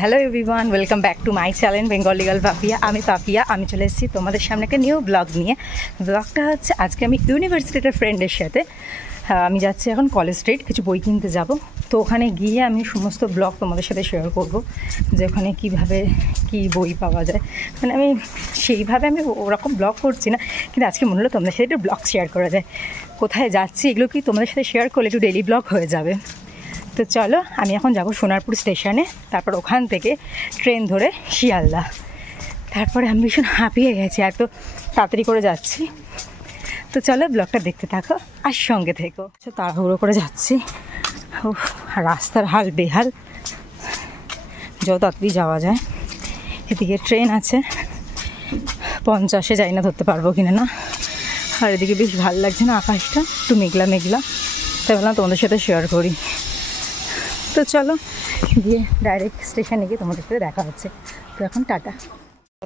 Hello everyone, welcome back to my channel Bengali girl Papiya. আমি পাপিয়া, আমি চলে এসেছি তোমাদের সামনে একটা নিউ ব্লগ নিয়ে। ব্লগটা হচ্ছে আজকে আমি ইউনিভার্সিটির ফ্রেন্ডের সাথে আমি যাচ্ছি এখন কলেজ স্ট্রিট, কিছু বই কিনতে যাব। তো ওখানে গিয়ে আমি সমস্ত ব্লগ তোমাদের সাথে শেয়ার করব, যে ওখানে কীভাবে কী বই পাওয়া যায়। মানে আমি সেইভাবে আমি ওরকম ব্লগ করছি না, কিন্তু আজকে মনে হলো তোমাদের সাথে একটু ব্লগ শেয়ার করা যায়। কোথায় যাচ্ছি এগুলো কি তোমাদের সাথে শেয়ার করলে একটু ডেইলি ব্লগ হয়ে যাবে। তো চলো, আমি এখন যাব সোনারপুর স্টেশনে, তারপর ওখান থেকে ট্রেন ধরে শিয়ালদা। তারপরে আমি ভীষণ হাঁপিয়ে গেছি, এত তাড়াতাড়ি করে যাচ্ছি। তো চলো ব্লগটা দেখতে থাকো আর সঙ্গে থেকো। তাড়াহুড়ো করে যাচ্ছি, রাস্তার হাল বেহাল, যত তাড়াতাড়ি যাওয়া যায়। এদিকে ট্রেন আছে 50-এ, যাই না ধরতে পারবো কিনা না। আর এদিকে বেশ ভালো লাগছে না, আকাশটা একটু মেঘলা মেঘলা, তাই বললাম তোমাদের সাথে শেয়ার করি। তো চলো গিয়ে ডাইরেক্ট স্টেশনে গিয়ে তোমাদের সাথে দেখা হচ্ছে। তো এখন টাটা।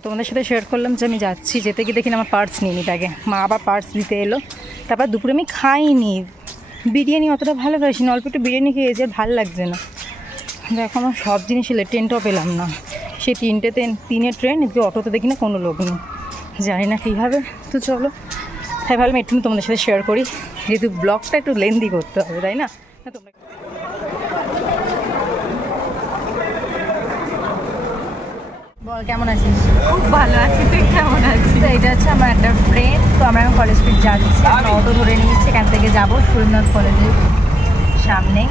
তোমাদের সাথে শেয়ার করলাম যে আমি যাচ্ছি, যেতে গিয়ে দেখি আমার পার্স নিয়ে নি ব্যাগে। মা আবার পার্স দিতে এলো। তারপর দুপুরে আমি খাইনি, বিরিয়ানি অতটা ভালোবাসি না, অল্প একটু বিরিয়ানি খেয়েছি, আর ভালো লাগছে না। দেখো আমার সব জিনিস এলে, ট্রেনটাও পেলাম না। সেই 3টে ট্রেন, এদিকে অটোতে দেখি না কোনো লোক নেই, জানি না কীভাবে। তো চলো, তাই ভাবলাম একটু তোমাদের সাথে শেয়ার করি, যেহেতু ব্লগটা একটু লেন্দি করতে হবে, তাই না? তোমরা বল, কেমন আছিস? খুব ভালো আছি, তুই কেমন আছিস? তো এটা হচ্ছে আমার একটা ফ্রেন্ড। তো আমরা এখন কলেজ স্ট্রিট যাচ্ছি, আমরা অটো ধরে নিয়েছি, এখান থেকে যাবো সুরেন্দ্রনাথ কলেজের সামনে।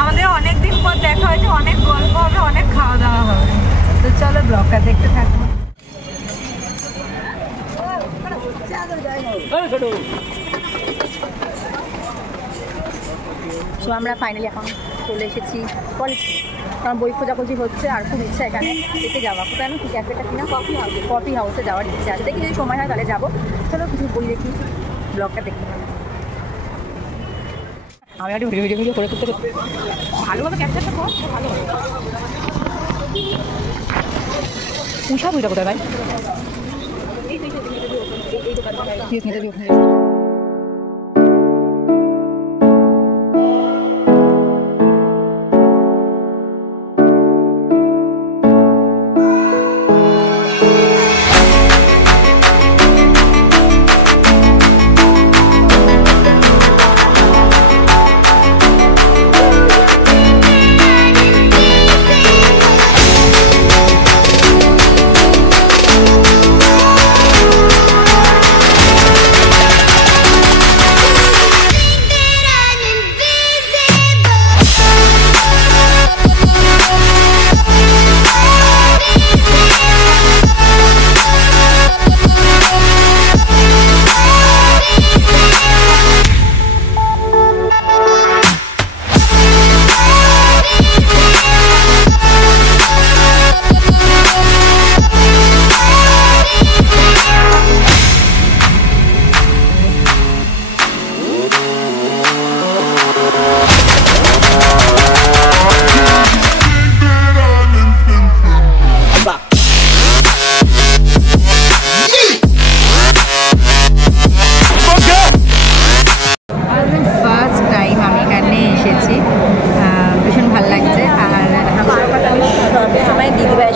আমাদের অনেকদিন পর দেখা হয়েছে, অনেক গল্প হবে, অনেক খাওয়া দাওয়া হবে। তো চলো ব্লগটা দেখতে থাকবো। তো আমরা ফাইনালি এখন চলে এসেছি কলেজ স্ট্রিট, কারণ বই খোঁজাখুঁজি হচ্ছে, আর খুব ইচ্ছা এখানে দেখে যাওয়া। কোথায় আমি কি ক্যাফেটা কিনা, কফি হাউসে যাওয়ার ইচ্ছা আছে। দেখি যদি সময় হয় তাহলে যাবো। চলো কিছু বই দেখি, ব্লগটা দেখতে পাবো। আমি একটু ভিডিও করে করতে ভালোভাবে ক্যাপচারটা কর, ভালো হবে। উষা বইটা কোথায় ভাই?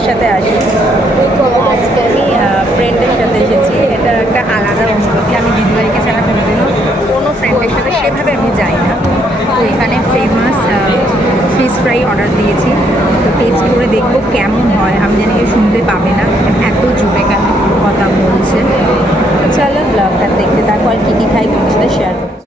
সাথে আসি আজকে আমি ফ্রেন্ডের সাথে এসেছি। এটা একটা আলাদা অনুভূতি। আমি দিদিভাইকে ছাড়া কোনোদিনও কোনো ফ্রেন্ডের সাথে সেভাবে আমি যাই না। তো এখানে ফেমাস ফিশ ফ্রাই অর্ডার দিয়েছি, তো টেস্ট করে দেখবো কেমন হয়। আমি জানি কেউ শুনতে পাবে না, এত জোরে কেন কথা বলছে। তো চলো ব্লগটা দেখতে, তারপর কী কী খাই তোমার সাথে শেয়ার করছি।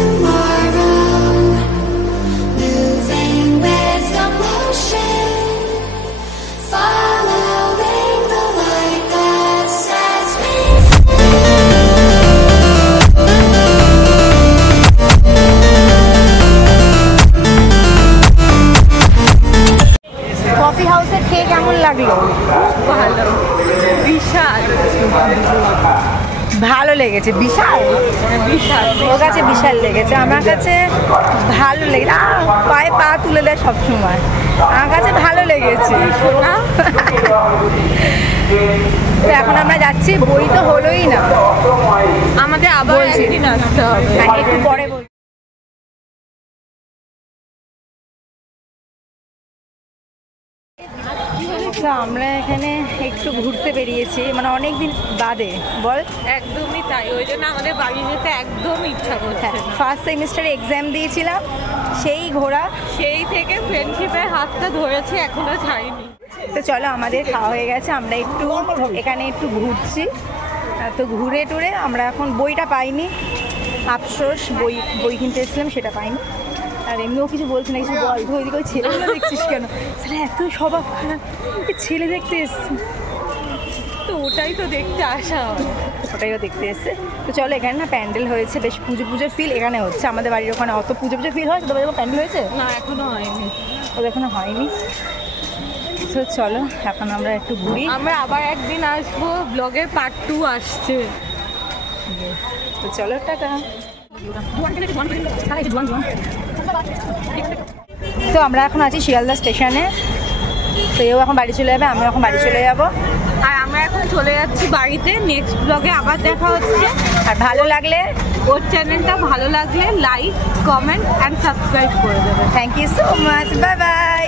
Tomorrow, moving with the motion. ভালো লেগেছে, বিশাল বিশাল ওর কাছে বিশাল লেগেছে, আমার কাছে ভালো লেগেছে। পায়ে পা তুলে দেয় সবসময়, আমার কাছে ভালো লেগেছে। তো এখন আমরা যাচ্ছি, বই তো হলোই না, আমাদের আবার একদিন আসতে হবে। একটু পরে বলছি। তো আমরা এখানে একটু ঘুরতে বেরিয়েছি, মানে অনেক দিন বাদে, বল। একদমই তাই, ওই জন্য আমাদের বাড়ি যেতে একদম ইচ্ছা করছে না। ফার্স্ট সেমিস্টারে এক্সাম দিয়েছিলাম, সেই ঘোরা, সেই থেকে ফ্রেন্ডশিপের হাতটা ধরেছি, এখনো ছাড়িনি। তো চলো আমাদের খাওয়া হয়ে গেছে, আমরা একটু এখানে একটু ঘুরছি। তো ঘুরে টুরে আমরা এখন বইটা পাইনি, আফসোস, বই কিনতে এসেছিলাম সেটা পাইনি। আর এমনিও কিছু বলছি না, কিছু বল। তো ওইদিকে ওই ছেলেগুলো দেখছিস কেন? সেটা এত স্বভাব খারাপ, ছেলে দেখতে এসছি। তো ওটাই তো দেখতে আসা, ওটাইও দেখতে এসছে। তো চলো, এখানে না প্যান্ডেল হয়েছে, বেশ পুজো পুজো ফিল এখানে হচ্ছে। আমাদের বাড়ির ওখানে অত পুজো পুজো ফিল হয়, তোদের প্যান্ডেল হয়েছে? না এখনো হয়নি, ওদের এখনো হয়নি। তো চলো এখন আমরা একটু ঘুরি। আমরা আবার একদিন আসবো, ব্লগের পার্ট 2 আসছে। তো চলো, টাটা। তো আমরা এখন আছি শিয়ালদা স্টেশনে। তো এও এখন বাড়ি চলে যাবে, আমিও এখন বাড়ি চলে যাবো। আর আমরা এখন চলে যাচ্ছি বাড়িতে। নেক্সট ব্লগে আবার দেখা হচ্ছে। আর ভালো লাগলে, ওর চ্যানেলটা ভালো লাগলে লাইক, কমেন্ট অ্যান্ড সাবস্ক্রাইব করে দেবে। Thank you so much, bye by.